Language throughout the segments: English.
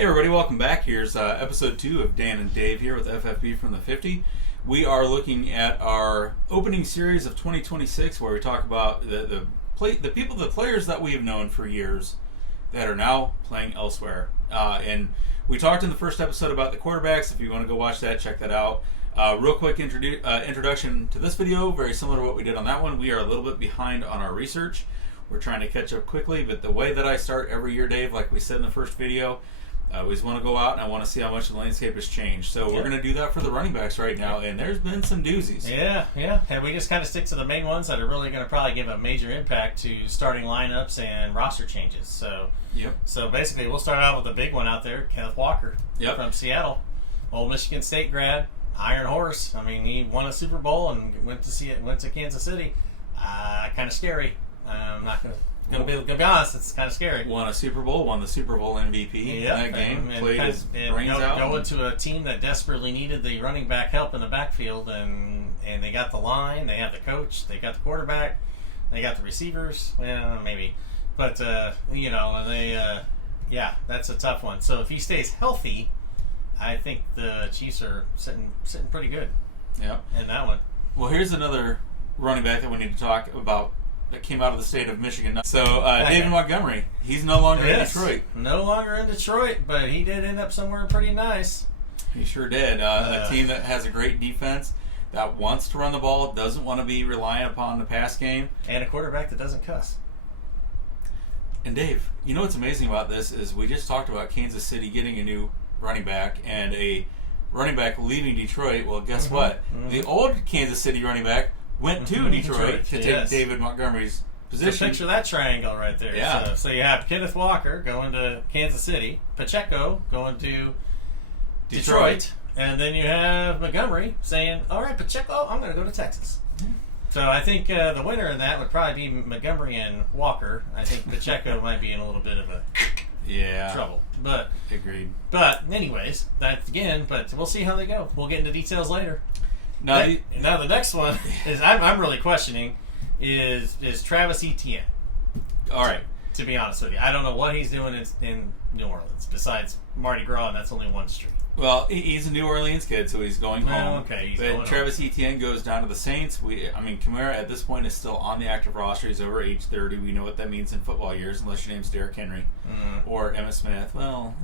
Hey everybody, welcome back. Here's episode 2 of Dan and Dave here with FFB from the 50. We are looking at our opening series of 2026 where we talk about the players that we have known for years that are now playing elsewhere. And we talked in the first episode about the quarterbacks. If you want to go watch that, check that out. Real quick introduction to this video, very similar to what we did on that one. We are a little bit behind on our research. We're trying to catch up quickly, but the way that I start every year, Dave, like we said in the first video, I always want to go out and I want to see how much the landscape has changed. So we're going to do that for the running backs right now, and there's been some doozies. Yeah. And we just kind of stick to the main ones that are really going to probably give a major impact to starting lineups and roster changes. So basically, we'll start out with the big one out there, Kenneth Walker from Seattle. Old Michigan State grad, Iron Horse. I mean, he won a Super Bowl and went to Kansas City. Kind of scary. I'm not going to... Gonna be honest, it's kind of scary. Won a Super Bowl, won the Super Bowl MVP in that game, played his brains out. Going to a team that desperately needed the running back help in the backfield, and they got the line, they have the coach, they got the quarterback, they got the receivers, well, maybe. But, that's a tough one. So if he stays healthy, I think the Chiefs are sitting pretty good in that one. Well, here's another running back that we need to talk about that came out of the state of Michigan. So, David Montgomery, he's no longer in Detroit. No longer in Detroit, but he did end up somewhere pretty nice. He sure did. A team that has a great defense, that wants to run the ball, doesn't want to be reliant upon the pass game. And a quarterback that doesn't cuss. And Dave, you know what's amazing about this is we just talked about Kansas City getting a new running back and a running back leaving Detroit. Well, guess what? The old Kansas City running back went to Detroit to take David Montgomery's position. So picture that triangle right there. Yeah. So you have Kenneth Walker going to Kansas City, Pacheco going to Detroit, and then you have Montgomery saying, all right, Pacheco, I'm going to go to Texas. So I think the winner in that would probably be Montgomery and Walker. I think Pacheco might be in a little bit of a trouble. But agreed. But anyways, but we'll see how they go. We'll get into details later. Now the next one is I'm really questioning is Travis Etienne. All right. To be honest with you, I don't know what he's doing in New Orleans besides Mardi Gras, and that's only one street. Well, he's a New Orleans kid, so he's going home. Okay. But Travis Etienne goes down to the Saints. Kamara at this point is still on the active roster. He's over age 30. We know what that means in football years, unless your name's Derrick Henry or Emmitt Smith. Well,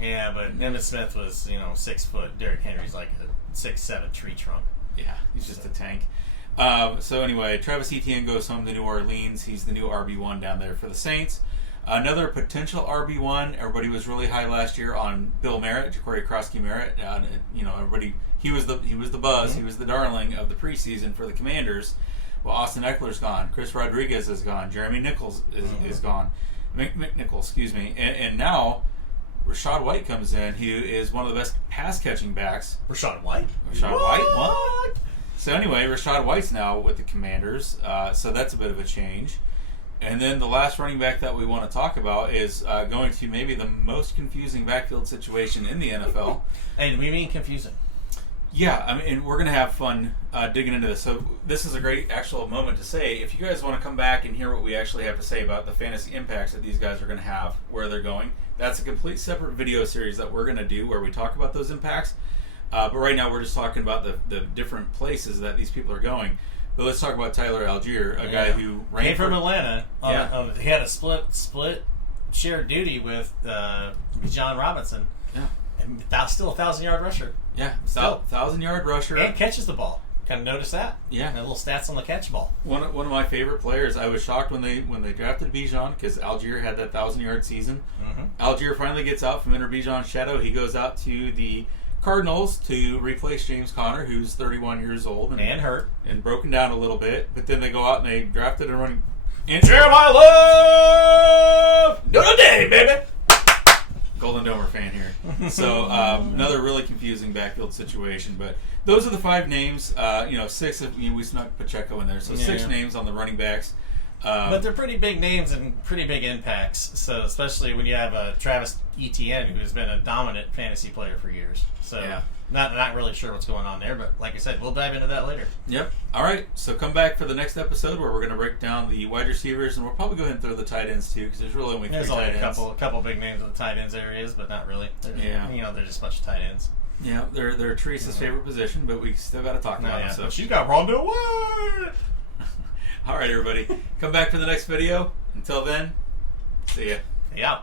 yeah, but Emmitt Smith was, 6 foot. Derrick Henry's like a 6'7" tree trunk. Yeah, he's just a tank. So anyway, Travis Etienne goes home to New Orleans. He's the new RB1 down there for the Saints. Another potential RB1. Everybody was really high last year on Bill Merritt, Ja'Cory Crosky-Merritt. Everybody he was the buzz. He was the darling of the preseason for the Commanders. Well, Austin Eckler's gone. Chris Rodriguez is gone. Jeremy Nichols is gone. McNichols, excuse me. And now Rachaad White comes in, who is one of the best pass-catching backs. Rachaad White? White? What? So anyway, Rachaad White's now with the Commanders, so that's a bit of a change. And then the last running back that we want to talk about is going to maybe the most confusing backfield situation in the NFL. And we mean confusing. Yeah, we're going to have fun digging into this. So this is a great actual moment to say, if you guys want to come back and hear what we actually have to say about the fantasy impacts that these guys are going to have, where they're going, that's a complete separate video series that we're going to do where we talk about those impacts. But right now we're just talking about the different places that these people are going. But let's talk about Tyler Algier, a guy who came from Atlanta. He had a split shared duty with John Robinson. Yeah. And still a 1,000-yard rusher. Yeah, 1,000-yard rusher. And catches the ball. Kind of notice that? Yeah. And little stats on the catch ball. One of my favorite players. I was shocked when they drafted Bijan because Algier had that 1,000-yard season. Algier finally gets out from under Bijan's shadow. He goes out to the Cardinals to replace James Conner, who's 31 years old and hurt and broken down a little bit. But then they go out and they drafted a running and Jeremiah Love, Notre Dame, baby. Golden Domer fan here. So another really confusing backfield situation. But those are the 5 names. 6 of we snuck Pacheco in there, so 6 names on the running backs. But they're pretty big names and pretty big impacts. So especially when you have Travis Etienne, who's been a dominant fantasy player for years. So not really sure what's going on there, but like I said, we'll dive into that later. Yep. All right. So come back for the next episode where we're going to break down the wide receivers, and we'll probably go ahead and throw the tight ends too, because there's really only three tight ends. A couple big names in the tight ends areas, but not really. They're just a bunch of tight ends. Yeah, they're Teresa's favorite position, but we still got to talk about them. So she got Rondale White. All right, everybody, come back for the next video. Until then, see ya. Yeah.